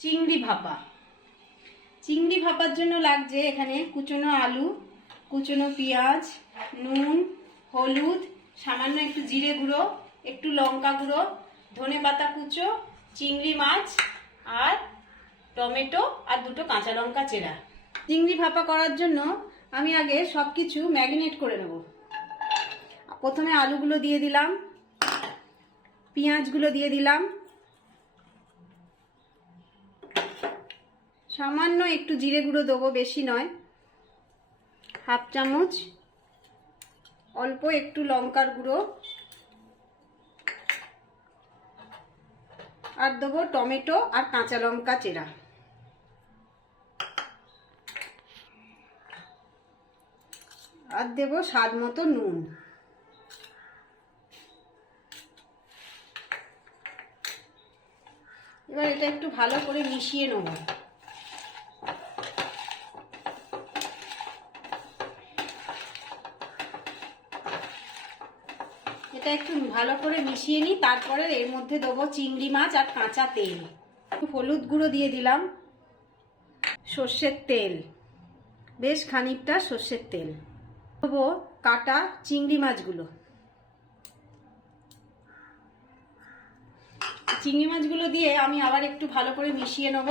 চিংড়ি ভাপা। চিংড়ি ভাপার জন্য লাগছে এখানে কুচনো আলু, কুচনো পেঁয়াজ, নুন, হলুদ, সামান্য একটু জিরে গুঁড়ো, একটু লঙ্কা গুঁড়ো, ধনেপাতা কুচো, চিংড়ি মাছ আর টমেটো আর দুটো কাঁচা লঙ্কা চেরা। চিংড়ি ভাপা করার জন্য আমি আগে সব কিছু ম্যারিনেট করে নেব। প্রথমে আলুগুলো দিয়ে দিলাম, পেঁয়াজগুলো দিয়ে দিলাম, সামান্য একটু জিরে গুঁড়ো দেবো, বেশি নয়, হাফ চামচ, অল্প একটু লঙ্কার গুঁড়ো, আর দেবো টমেটো আর কাঁচা লঙ্কা চেরা। আর দেবো স্বাদ মতো নুন। এবার এটা একটু ভালো করে মিশিয়ে নেব। এটা একটু ভালো করে মিশিয়ে নিই, তারপরে এর মধ্যে দেবো চিংড়ি মাছ আর কাঁচা তেল। হলুদ গুঁড়ো দিয়ে দিলাম, সর্ষের তেল, বেশ খানিকটা সর্ষের তেল দেবো, কাটা চিংড়ি মাছগুলো। চিংড়ি মাছগুলো দিয়ে আমি আবার একটু ভালো করে মিশিয়ে নেব।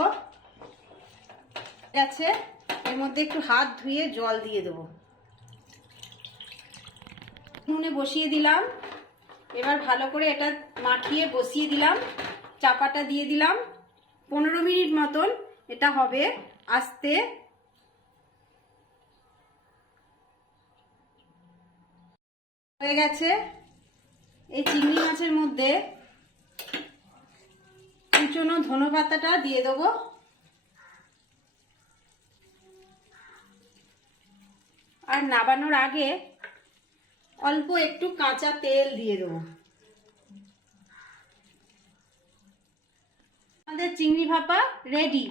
আছে এর মধ্যে একটু হাত ধুয়ে জল দিয়ে দেবো। নুনে বসিয়ে দিলাম, এবার ভালো করে এটা মাখিয়ে বসিয়ে দিলাম, চাপাটা দিয়ে দিলাম। 15 মিনিট মতন এটা হবে আস্তে। হয়ে গেছে। এই চিংড়ি মাছের মধ্যে কুচনো ধনেপাতাটা দিয়ে দেবো, আর নাবানোর আগে অল্প একটু কাঁচা তেল দিয়ে দেবো। আমাদের চিংড়ি ভাপা রেডি।